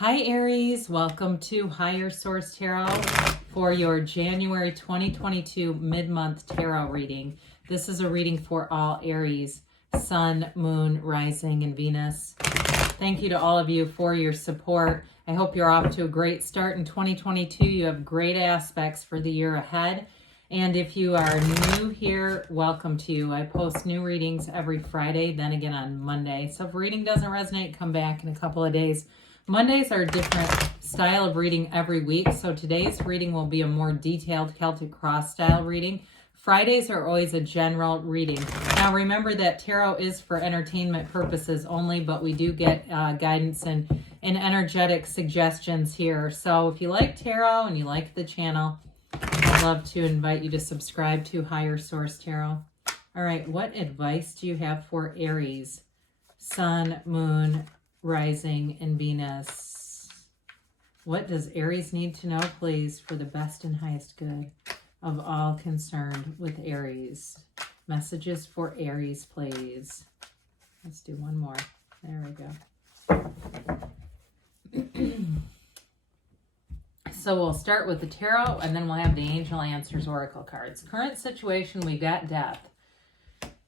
Hi Aries, welcome to Higher Source Tarot for your January 2022 mid-month tarot reading. This is a reading for all Aries, Sun, Moon, Rising, and Venus. Thank you to all of you for your support. I hope you're off to a great start in 2022. You have great aspects for the year ahead. And if you are new here, welcome to you. I post new readings every Friday, then again on Monday. So if reading doesn't resonate, come back in a couple of days. Mondays are a different style of reading every week, so today's reading will be a more detailed Celtic Cross style reading. Fridays are always a general reading. Now remember that tarot is for entertainment purposes only, but we do get guidance and energetic suggestions here. So if you like tarot and you like the channel, I'd love to invite you to subscribe to Higher Source Tarot. All right, what advice do you have for Aries, Sun, Moon, Rising, and Venus? What does Aries need to know, please, for the best and highest good of all concerned with Aries? Messages for Aries, please. Let's do one more. There we go. So we'll start with the tarot, and then we'll have the Angel Answers Oracle cards. Current situation, we've got death.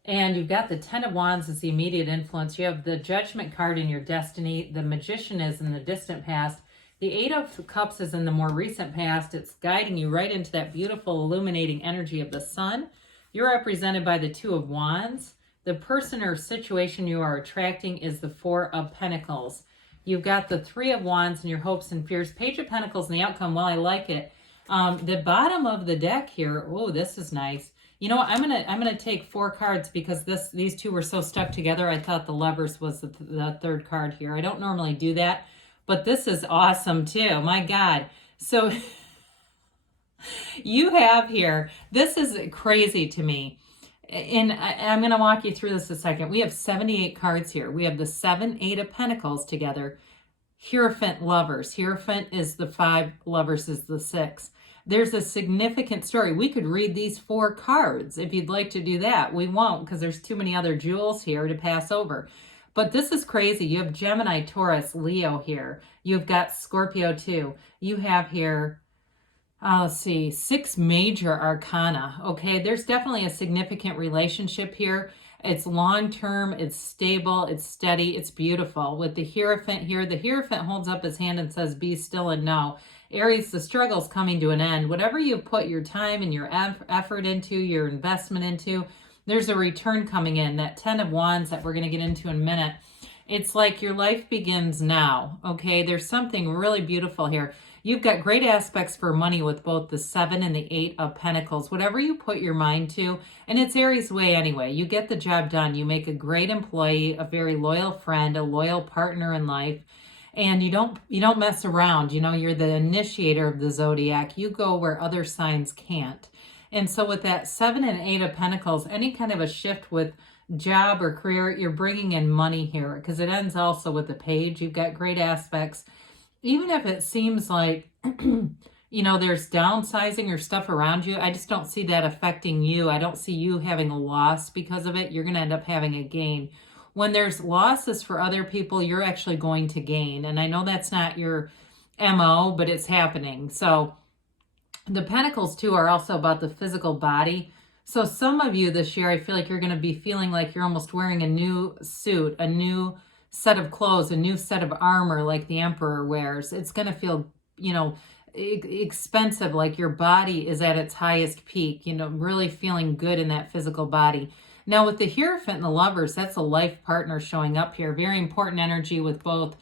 And you've got the Ten of Wands as the immediate influence. You have the Judgment card in your destiny. The Magician is in the distant past. The Eight of Cups is in the more recent past. It's guiding you right into that beautiful illuminating energy of the sun. You're represented by the Two of Wands. The person or situation you are attracting is the Four of Pentacles. You've got the Three of Wands and your hopes and fears. Page of Pentacles and the outcome, well, I like it. The bottom of the deck here, oh, this is nice. You know what, I'm gonna take 4 cards because these two were so stuck together. I thought the Lovers was the third card here. I don't normally do that, but this is awesome too. My God. So you have here, this is crazy to me. And I'm going to walk you through this a second. We have 78 cards here. We have the 7, 8 of Pentacles together. Hierophant, Lovers. Hierophant is the 5, Lovers is the 6. There's a significant story. We could read these 4 cards if you'd like to do that. We won't because there's too many other jewels here to pass over. But this is crazy. You have Gemini, Taurus, Leo here. You've got Scorpio too. You have here, let's see, 6 major arcana. Okay, there's definitely a significant relationship here. It's long-term, it's stable, it's steady, it's beautiful. With the Hierophant here, the Hierophant holds up his hand and says, be still and know. Aries, the struggle's coming to an end. Whatever you put your time and your effort into, your investment into, there's a return coming in. That 10 of Wands that we're going to get into in a minute. It's like your life begins now, okay? There's something really beautiful here. You've got great aspects for money with both the 7 and the 8 of Pentacles. Whatever you put your mind to, and it's Aries way anyway, you get the job done. You make a great employee, a very loyal friend, a loyal partner in life. And you don't mess around. You know, you're the initiator of the zodiac. You go where other signs can't. And so with that 7 and 8 of Pentacles, any kind of a shift with job or career, you're bringing in money here because it ends also with the Page. You've got great aspects. Even if it seems like, you know, there's downsizing or stuff around you, I just don't see that affecting you. I don't see you having a loss because of it. You're going to end up having a gain. When there's losses for other people, you're actually going to gain. And I know that's not your MO, but it's happening. So the Pentacles too are also about the physical body. So some of you this year, I feel like you're going to be feeling like you're almost wearing a new suit, a new set of clothes, a new set of armor like the Emperor wears. It's going to feel, you know, expensive, like your body is at its highest peak, you know, really feeling good in that physical body. Now with the Hierophant and the Lovers, that's a life partner showing up here. Very important energy with both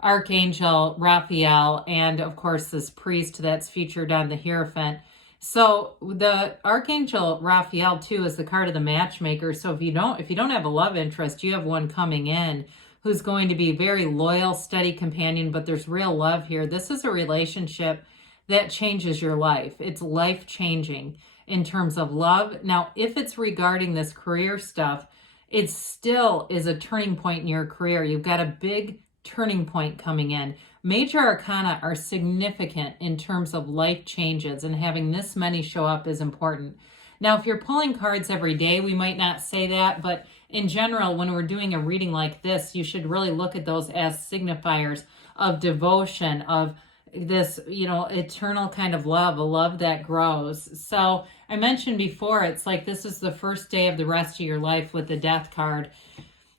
Archangel Raphael and of course this priest that's featured on the Hierophant. So the Archangel Raphael too is the card of the matchmaker. So if you don't have a love interest, you have one coming in who's going to be very loyal, steady companion, but there's real love here. This is a relationship that changes your life. It's life-changing in terms of love. Now, if it's regarding this career stuff, it still is a turning point in your career. You've got a big turning point coming in. Major arcana are significant in terms of life changes, and having this many show up is important. Now, if you're pulling cards every day, we might not say that, but in general, when we're doing a reading like this, you should really look at those as signifiers of devotion, of this, eternal kind of love, a love that grows. So I mentioned before, it's like this is the first day of the rest of your life with the death card.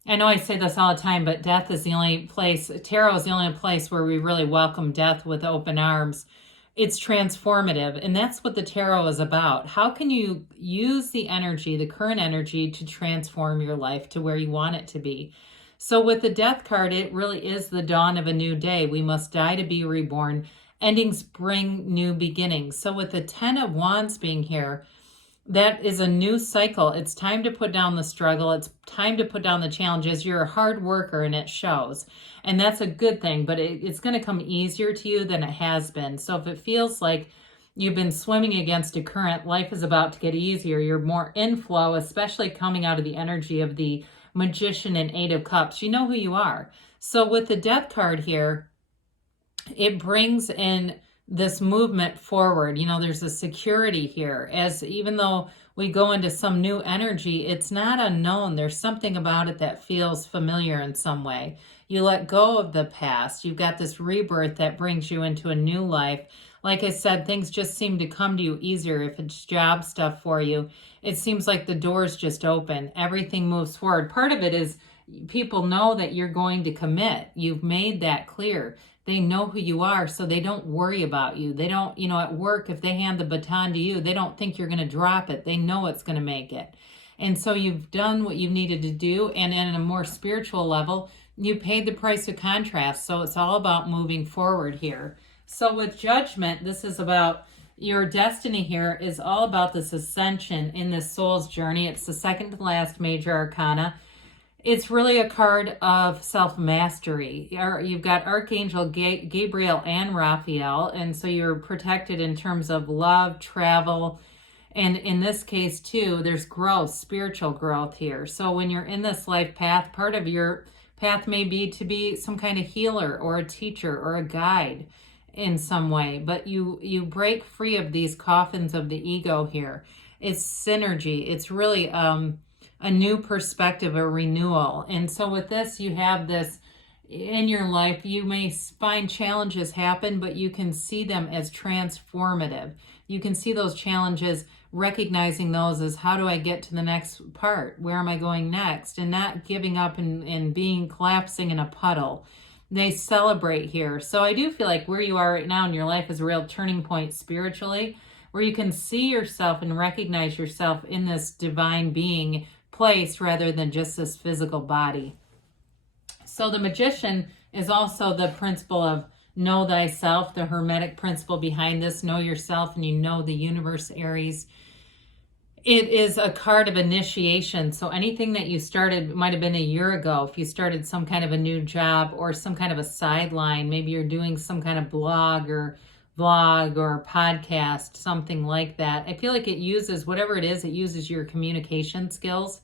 I know I say this all the time, but death is the only place, tarot is the only place where we really welcome death with open arms. It's transformative, and that's what the tarot is about. How can you use the energy, the current energy, to transform your life to where you want it to be? So with the death card, it really is the dawn of a new day. We must die to be reborn. Endings bring new beginnings. So with the 10 of Wands being here, that is a new cycle. It's time to put down the struggle. It's time to put down the challenges. You're a hard worker, and it shows. And that's a good thing, but it's going to come easier to you than it has been. So if it feels like you've been swimming against a current, life is about to get easier. You're more in flow, especially coming out of the energy of the Magician and Eight of Cups. You know who you are. So with the Death card here, it brings in this movement forward. There's a security here, as even though we go into some new energy, it's not unknown. There's something about it that feels familiar in some way. You let go of the past. You've got this rebirth that brings you into a new life. Like I said, things just seem to come to you easier. If it's job stuff for you, it seems like the doors just open. Everything moves forward. Part of it is people know that you're going to commit. You've made that clear. They know who you are, so they don't worry about you. They don't, at work, if they hand the baton to you, they don't think you're going to drop it. They know it's going to make it. And so you've done what you needed to do, and at a more spiritual level, you paid the price of contrast. So it's all about moving forward here. So with Judgment, this is about your destiny here is all about this ascension in this soul's journey. It's the second to last major arcana. It's really a card of self-mastery. You've got Archangel Gabriel and Raphael, and so you're protected in terms of love, travel, and in this case too, there's growth, spiritual growth here. So when you're in this life path, part of your path may be to be some kind of healer or a teacher or a guide in some way, but you break free of these coffins of the ego here. It's synergy. It's really a new perspective, a renewal. And so with this, you have this in your life. You may find challenges happen, but you can see them as transformative. You can see those challenges, recognizing those as, how do I get to the next part? Where am I going next? And not giving up and being collapsing in a puddle. They celebrate here. So I do feel like where you are right now in your life is a real turning point spiritually, where you can see yourself and recognize yourself in this divine being place rather than just this physical body. So the Magician is also the principle of know thyself, the Hermetic principle behind this. Know yourself and you know the universe, Aries. It is a card of initiation. So anything that you started, it might have been a year ago, if you started some kind of a new job or some kind of a sideline, maybe you're doing some kind of blog or vlog or podcast, something like that. I feel like it uses, whatever it is, it uses your communication skills.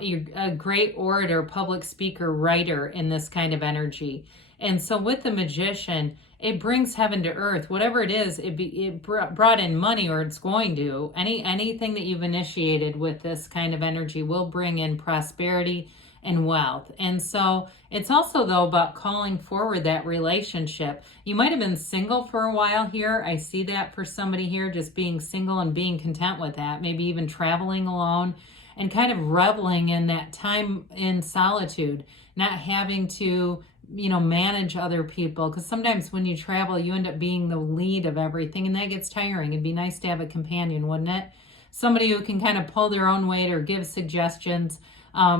You're a great orator, public speaker, writer in this kind of energy. And so with the Magician, it brings heaven to earth. Whatever it is, it brought in money, or it's going to. Anything that you've initiated with this kind of energy will bring in prosperity and wealth. And so it's also, though, about calling forward that relationship. You might have been single for a while here. I see that for somebody here, just being single and being content with that, maybe even traveling alone and kind of reveling in that time in solitude, not having to, manage other people. Because sometimes when you travel, you end up being the lead of everything, and that gets tiring. It'd be nice to have a companion, wouldn't it? Somebody who can kind of pull their own weight or give suggestions.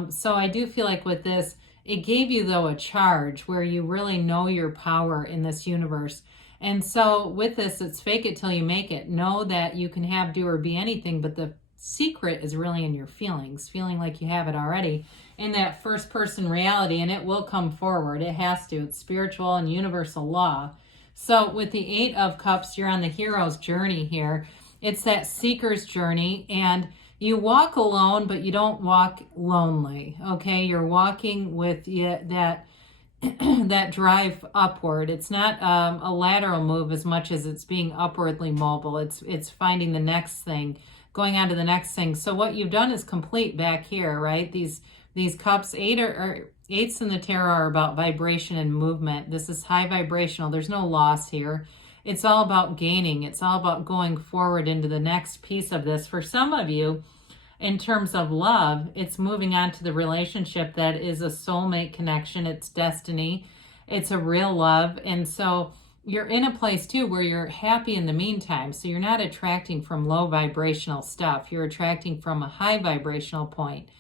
So I do feel like with this, it gave you, though, a charge where you really know your power in this universe. And so with this, it's fake it till you make it. Know that you can have, do, or be anything, but the secret is really in your feelings, feeling like you have it already in that first person reality, and it will come forward. It has to. It's spiritual and universal law. So with the Eight of Cups, you're on the hero's journey here. It's that seeker's journey, and you walk alone, but you don't walk lonely, okay? You're walking with that that drive upward. It's not a lateral move as much as it's being upwardly mobile. It's finding the next thing, going on to the next thing. So what you've done is complete back here, right? These cups, eights in the tarot are about vibration and movement. This is high vibrational. There's no loss here. It's all about gaining. It's all about going forward into the next piece of this. For some of you, in terms of love, it's moving on to the relationship that is a soulmate connection. It's destiny. It's a real love. And so you're in a place too where you're happy in the meantime. So you're not attracting from low vibrational stuff. You're attracting from a high vibrational point.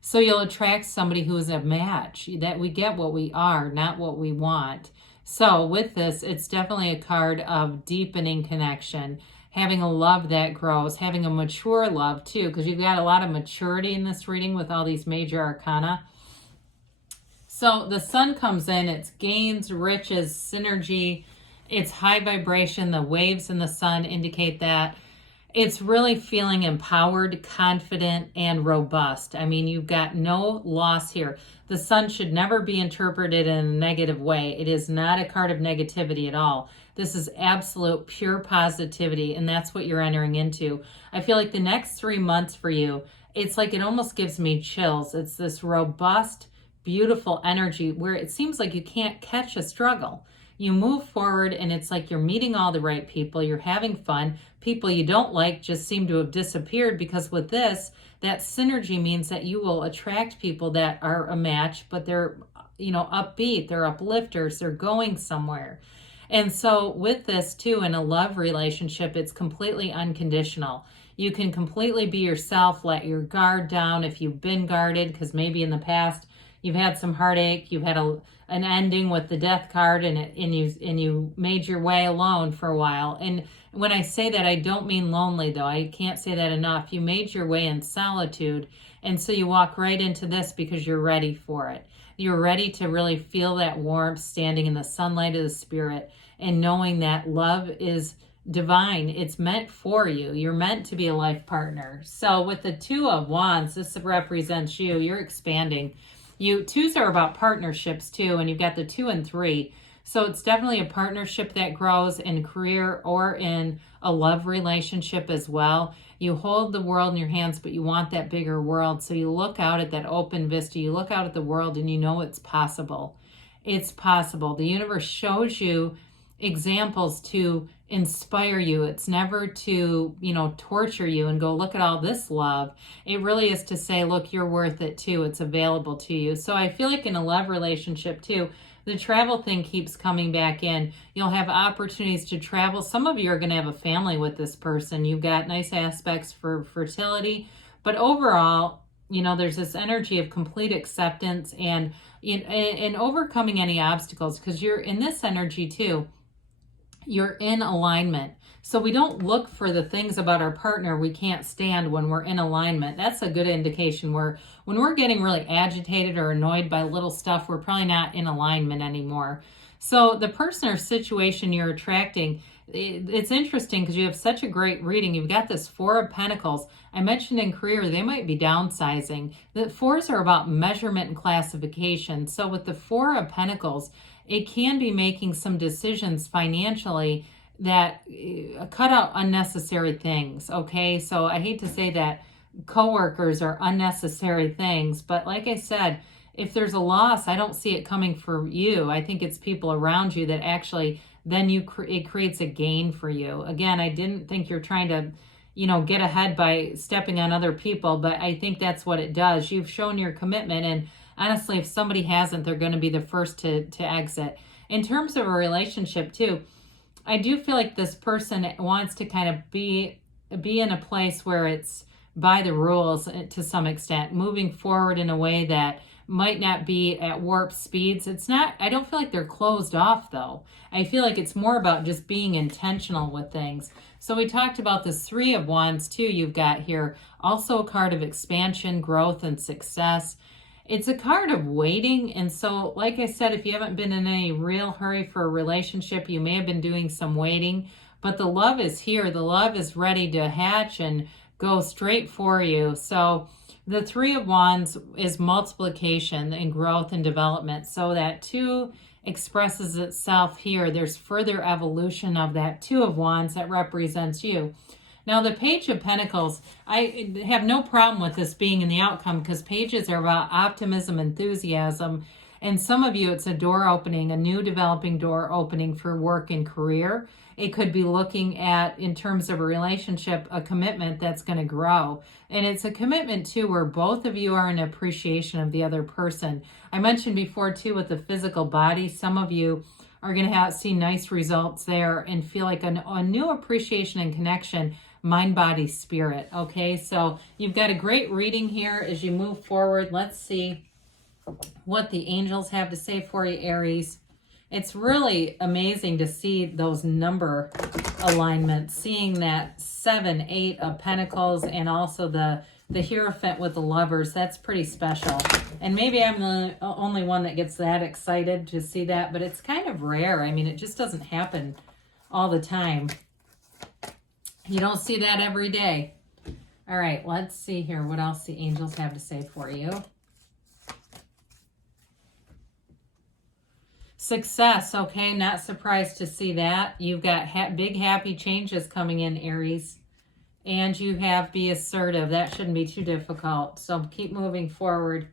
So you'll attract somebody who is a match, that we get what we are, not what we want. So with this, it's definitely a card of deepening connection, having a love that grows, having a mature love too, because you've got a lot of maturity in this reading with all these major arcana. So the sun comes in, it's gains, riches, synergy, it's high vibration. The waves in the sun indicate that. It's really feeling empowered, confident, and robust. I mean, you've got no loss here. The sun should never be interpreted in a negative way. It is not a card of negativity at all. This is absolute pure positivity, and that's what you're entering into. I feel like the next 3 months for you, it's like it almost gives me chills. It's this robust, beautiful energy where it seems like you can't catch a struggle. You move forward and it's like you're meeting all the right people. You're having fun. People you don't like just seem to have disappeared, because with this, that synergy means that you will attract people that are a match, but they're, upbeat, they're uplifters, they're going somewhere. And so with this too, in a love relationship, it's completely unconditional. You can completely be yourself, let your guard down if you've been guarded, because maybe in the past you've had some heartache, you've had an ending with the death card, and you made your way alone for a while. And when I say that, I don't mean lonely, though. I can't say that enough. You made your way in solitude, and so you walk right into this because you're ready for it. You're ready to really feel that warmth, standing in the sunlight of the spirit, and knowing that love is divine. It's meant for you. You're meant to be a life partner. So with the Two of Wands, this represents you. You're expanding. Twos are about partnerships too, and you've got the 2 and 3. So it's definitely a partnership that grows in career or in a love relationship as well. You hold the world in your hands, but you want that bigger world. So you look out at that open vista, you look out at the world, and you know it's possible. It's possible. The universe shows you examples to inspire you. It's never to, torture you and go, look at all this love. It really is to say, look, you're worth it too. It's available to you. So I feel like in a love relationship too, the travel thing keeps coming back in. You'll have opportunities to travel. Some of you are going to have a family with this person. You've got nice aspects for fertility, but overall, there's this energy of complete acceptance and overcoming any obstacles, because you're in this energy too. You're in alignment. So we don't look for the things about our partner we can't stand when we're in alignment. That's a good indication when we're getting really agitated or annoyed by little stuff, we're probably not in alignment anymore. So the person or situation you're attracting, it's interesting because you have such a great reading. You've got this 4 of Pentacles. I mentioned in career, they might be downsizing. The 4s are about measurement and classification. So with the 4 of Pentacles, it can be making some decisions financially that cut out unnecessary things, okay? So I hate to say that coworkers are unnecessary things, but like I said, if there's a loss, I don't see it coming for you. I think it's people around you that actually then it creates a gain for you. Again, I didn't think you're trying to, get ahead by stepping on other people, but I think that's what it does. You've shown your commitment, and honestly, if somebody hasn't, they're going to be the first to exit. In terms of a relationship too, I do feel like this person wants to kind of be in a place where it's by the rules to some extent, moving forward in a way that might not be at warp speeds. I don't feel like they're closed off though. I feel like it's more about just being intentional with things. So we talked about this 3 of Wands too you've got here. Also a card of expansion, growth, and success. It's a card of waiting. And so, like I said, if you haven't been in any real hurry for a relationship, you may have been doing some waiting, but the love is here. The love is ready to hatch and go straight for you. So the 3 of Wands is multiplication and growth and development. So that 2 expresses itself here. There's further evolution of that 2 of Wands that represents you. Now, the Page of Pentacles, I have no problem with this being in the outcome because pages are about optimism, enthusiasm, and some of you, it's a door opening, a new developing door opening for work and career. It could be looking at, in terms of a relationship, a commitment that's going to grow. And it's a commitment, too, where both of you are in appreciation of the other person. I mentioned before, too, with the physical body, some of you are going to see nice results there and feel like a new appreciation and connection, mind, body, spirit. Okay, so you've got a great reading here as you move forward. Let's see what the angels have to say for you, Aries. It's really amazing to see those number alignments, seeing that 7, 8 of Pentacles and also the Hierophant with the Lovers. That's pretty special. And maybe I'm the only one that gets that excited to see that, but it's kind of rare. I mean, it just doesn't happen all the time. You don't see that every day. All right, let's see here what else the angels have to say for you. Success, okay, not surprised to see that. You've got big happy changes coming in, Aries. And you have be assertive. That shouldn't be too difficult. So keep moving forward.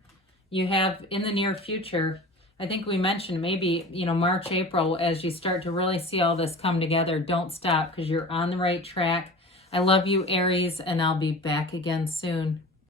You have in the near future, I think we mentioned maybe, March, April, as you start to really see all this come together, don't stop because you're on the right track. I love you, Aries, and I'll be back again soon.